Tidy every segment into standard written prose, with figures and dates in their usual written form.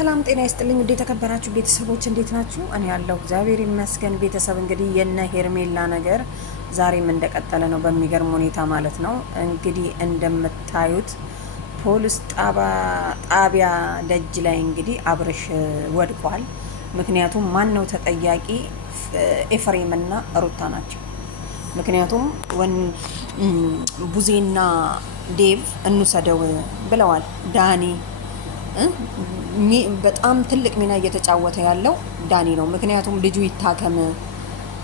ሰላም ጤና ይስጥልኝ። እንዴት ተከበራችሁ ቤተሰቦች እንዴት ናችሁ? እኔ ያለው እግዚአብሔር ይመስገን። ቤተሰብ እንግዲህ የነ ሄርሜላ ነገር ዛሬም እንደቀጠለ ነው በሚገርም ሁኔታ ማለት ነው። እንግዲህ እንደምታዩት ፖሊስ ጣቢያ ደጅ ላይ እንግዲህ አብርሽ ወድቋል። ምክንያቱም ማን ነው ተጠያቂ? ኤፍሬምና ሩታ ናቸው። ምክንያቱም ቡዜና ዴቭ እንውሰደው ብለዋል። ዳኒ በጣም ትልቅ ሚና እየተጫወተ ያለው ዳኒ ነው። ምክንያቱም ልጁ ይታከም፣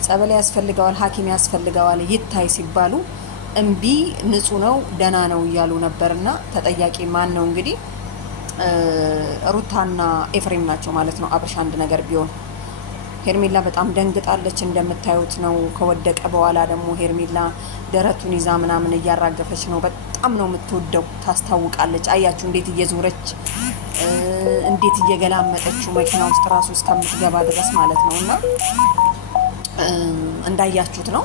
ጸበል ያስፈልገዋል፣ ሐኪም ያስፈልገዋል ይታይ ሲባሉ እምቢ፣ ንጹህ ነው ደህና ነው እያሉ ነበርና ተጠያቂ ማን ነው እንግዲህ ሩታና ኤፍሬም ናቸው ማለት ነው። አብርሽ አንድ ነገር ቢሆን ሄርሜላ በጣም ደንግጣለች እንደምታዩት ነው። ከወደቀ በኋላ ደግሞ ሄርሜላ ደረቱን ይዛ ምናምን እያራገፈች ነው። በጣም ነው የምትወደው፣ ታስታውቃለች። አያችሁ እንዴት እየዞረች እንዴት እየገላመጠችው መኪና ውስጥ ራሱ እስከምትገባ ድረስ ማለት ነው። እና እንዳያችሁት ነው።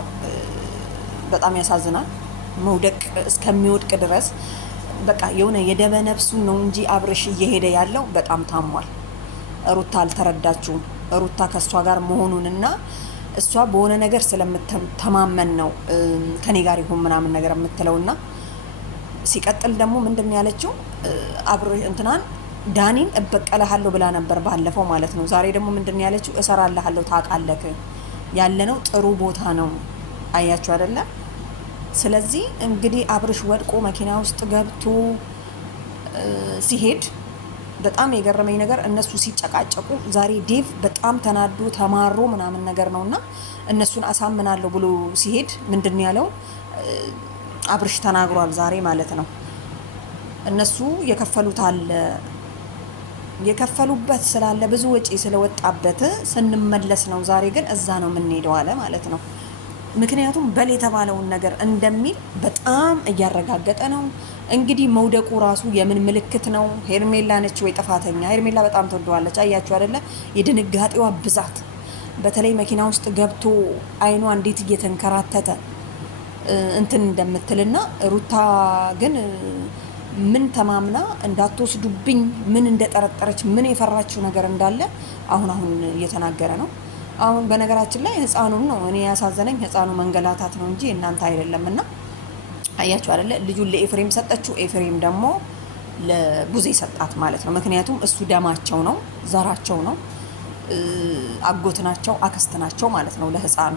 በጣም ያሳዝናል። መውደቅ እስከሚወድቅ ድረስ በቃ የሆነ የደመ ነፍሱን ነው እንጂ አብርሽ እየሄደ ያለው በጣም ታሟል። ሩታ አልተረዳችውም። ሩታ ከእሷ ጋር መሆኑንና እሷ በሆነ ነገር ስለምትተማመን ነው ከኔ ጋር ይሁን ምናምን ነገር የምትለውና ሲቀጥል ደግሞ ምንድን ያለችው አብርሽ እንትናን ዳኒን እበቀለሃለሁ ብላ ነበር ባለፈው ማለት ነው። ዛሬ ደግሞ ምንድን ያለችው እሰራለሃለሁ፣ ታውቃለህ ያለነው ጥሩ ቦታ ነው። አያችሁ አይደለ? ስለዚህ እንግዲህ አብርሽ ወድቆ መኪና ውስጥ ገብቶ ሲሄድ በጣም የገረመኝ ነገር እነሱ ሲጨቃጨቁ ዛሬ ዴቭ በጣም ተናዶ ተማሮ ምናምን ነገር ነውና እነሱን አሳምናለሁ ብሎ ሲሄድ ምንድን ያለው አብርሽ ተናግሯል ዛሬ ማለት ነው። እነሱ የከፈሉበት ስላለ ብዙ ወጪ ስለወጣበት ስንመለስ ነው ዛሬ ግን እዛ ነው የምንሄደው አለ ማለት ነው። ምክንያቱም በል የተባለውን ነገር እንደሚል በጣም እያረጋገጠ ነው። እንግዲህ መውደቁ ራሱ የምን ምልክት ነው? ሄርሜላ ነች ወይ ጥፋተኛ? ሄርሜላ በጣም ትወደዋለች። አያችሁ አይደለ? የድንጋጤዋ ብዛት በተለይ መኪና ውስጥ ገብቶ አይኗ እንዴት እየተንከራተተ እንትን እንደምትልና ሩታ ግን ምን ተማምና እንዳትወስዱብኝ ምን እንደጠረጠረች ምን የፈራችው ነገር እንዳለ አሁን እየተናገረ ነው። አሁን በነገራችን ላይ ህፃኑን ነው እኔ ያሳዘነኝ፣ ህፃኑ መንገላታት ነው እንጂ እናንተ አይደለምና አያችሁ አይደለ? ልጁን ለኤፍሬም ሰጠችው፣ ኤፍሬም ደግሞ ለቡዜ ሰጣት ማለት ነው። ምክንያቱም እሱ ደማቸው ነው፣ ዘራቸው ነው፣ አጎት ናቸው፣ አክስት ናቸው ማለት ነው ለህፃኑ።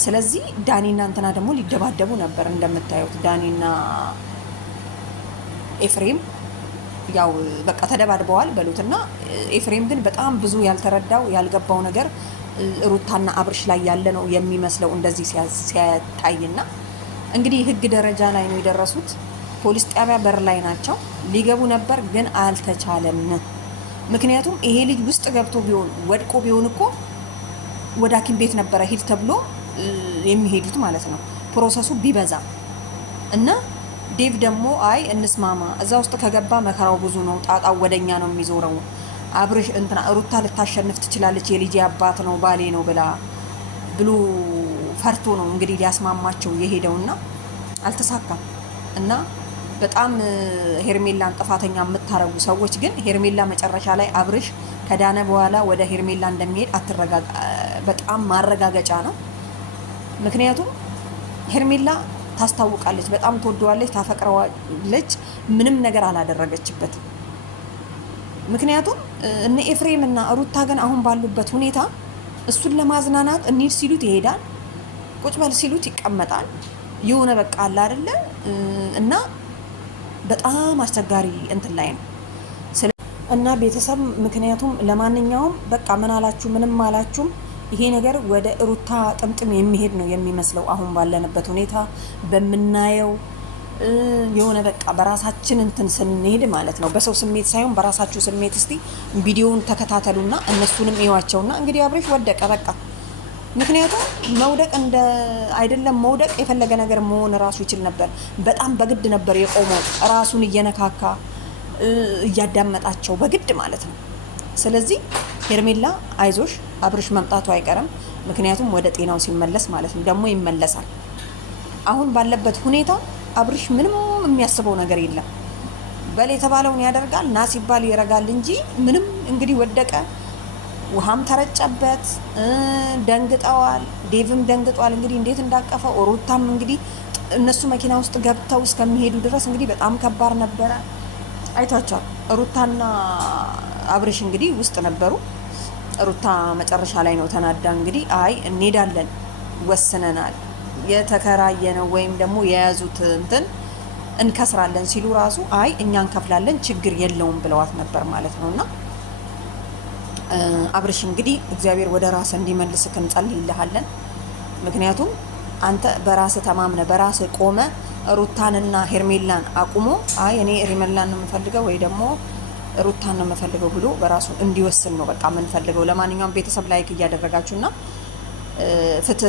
ስለዚህ ዳኒና እንትና ደግሞ ሊደባደቡ ነበር እንደምታዩት። ዳኒና ኤፍሬም ያው በቃ ተደባድበዋል በሉትና ኤፍሬም ግን በጣም ብዙ ያልተረዳው ያልገባው ነገር ሩታና አብርሽ ላይ ያለ ነው የሚመስለው እንደዚህ ሲያታይና እንግዲህ ህግ ደረጃ ላይ ነው የደረሱት። ፖሊስ ጣቢያ በር ላይ ናቸው። ሊገቡ ነበር ግን አልተቻለም። ምክንያቱም ይሄ ልጅ ውስጥ ገብቶ ቢሆን ወድቆ ቢሆን እኮ ወደ ሐኪም ቤት ነበረ ሂድ ተብሎ የሚሄዱት ማለት ነው ፕሮሰሱ ቢበዛ እና ዴቭ ደግሞ አይ እንስማማ፣ እዛ ውስጥ ከገባ መከራው ብዙ ነው፣ ጣጣው ወደኛ ነው የሚዞረው። አብርሽ እንትና ሩታ ልታሸንፍ ትችላለች፣ የልጅ አባት ነው ባሌ ነው ብሎ ፈርቶ ነው እንግዲህ ሊያስማማቸው የሄደውና አልተሳካም። እና በጣም ሄርሜላን ጥፋተኛ የምታረጉ ሰዎች ግን ሄርሜላ መጨረሻ ላይ አብርሽ ከዳነ በኋላ ወደ ሄርሜላ እንደሚሄድ በጣም ማረጋገጫ ነው። ምክንያቱም ሄርሜላ ታስታውቃለች፣ በጣም ትወደዋለች፣ ታፈቅረዋለች። ምንም ነገር አላደረገችበትም። ምክንያቱም እነ ኤፍሬም እና ሩታ ግን አሁን ባሉበት ሁኔታ እሱን ለማዝናናት እንሂድ ሲሉት ይሄዳል፣ ቁጭ በል ሲሉት ይቀመጣል። የሆነ በቃ አለ አይደለ? እና በጣም አስቸጋሪ እንትን ላይ ነው እና ቤተሰብ ምክንያቱም ለማንኛውም በቃ ምን አላችሁ ምንም አላችሁም ይሄ ነገር ወደ ሩታ ጥምጥም የሚሄድ ነው የሚመስለው አሁን ባለንበት ሁኔታ በምናየው የሆነ በቃ በራሳችን እንትን ስንሄድ ማለት ነው። በሰው ስሜት ሳይሆን በራሳችሁ ስሜት እስቲ ቪዲዮውን ተከታተሉና እነሱንም እዩዋቸውና እንግዲህ አብርሽ ወደቀ በቃ። ምክንያቱም መውደቅ እንደ አይደለም መውደቅ የፈለገ ነገር መሆን ራሱ ይችል ነበር። በጣም በግድ ነበር የቆመው ራሱን እየነካካ እያዳመጣቸው በግድ ማለት ነው። ስለዚህ ሄርሜላ አይዞሽ አብርሽ መምጣቱ አይቀርም። ምክንያቱም ወደ ጤናው ሲመለስ ማለት ነው ደግሞ ይመለሳል። አሁን ባለበት ሁኔታ አብርሽ ምንም የሚያስበው ነገር የለም። በል የተባለውን ያደርጋል፣ ና ሲባል ይረጋል እንጂ ምንም እንግዲህ ወደቀ፣ ውሃም ተረጨበት፣ ደንግጠዋል። ዴቭም ደንግጧል እንግዲህ እንዴት እንዳቀፈው። ሩታም እንግዲህ እነሱ መኪና ውስጥ ገብተው እስከሚሄዱ ድረስ እንግዲህ በጣም ከባድ ነበረ። አይቷቸዋል። ሩታና አብርሽ እንግዲህ ውስጥ ነበሩ። ሩታ መጨረሻ ላይ ነው ተናዳ እንግዲህ አይ እንሄዳለን ወስነናል፣ የተከራየ ነው ወይም ደግሞ የያዙት እንትን እንከስራለን ሲሉ ራሱ አይ እኛ እንከፍላለን ችግር የለውም ብለዋት ነበር ማለት ነው። እና አብርሽ እንግዲህ እግዚአብሔር ወደ ራስ እንዲመልስክ እንጸልይልሃለን። ምክንያቱም አንተ በራስ ተማምነ በራስ ቆመ ሩታንና ሄርሜላን አቁሞ አይ እኔ ሄርሜላን ነው የምፈልገው ወይ ደግሞ ሩታን ነው የምፈልገው ብሎ በራሱ እንዲወስን ነው በቃ የምንፈልገው። ለማንኛውም ቤተሰብ ላይክ እያደረጋችሁና ፍትህ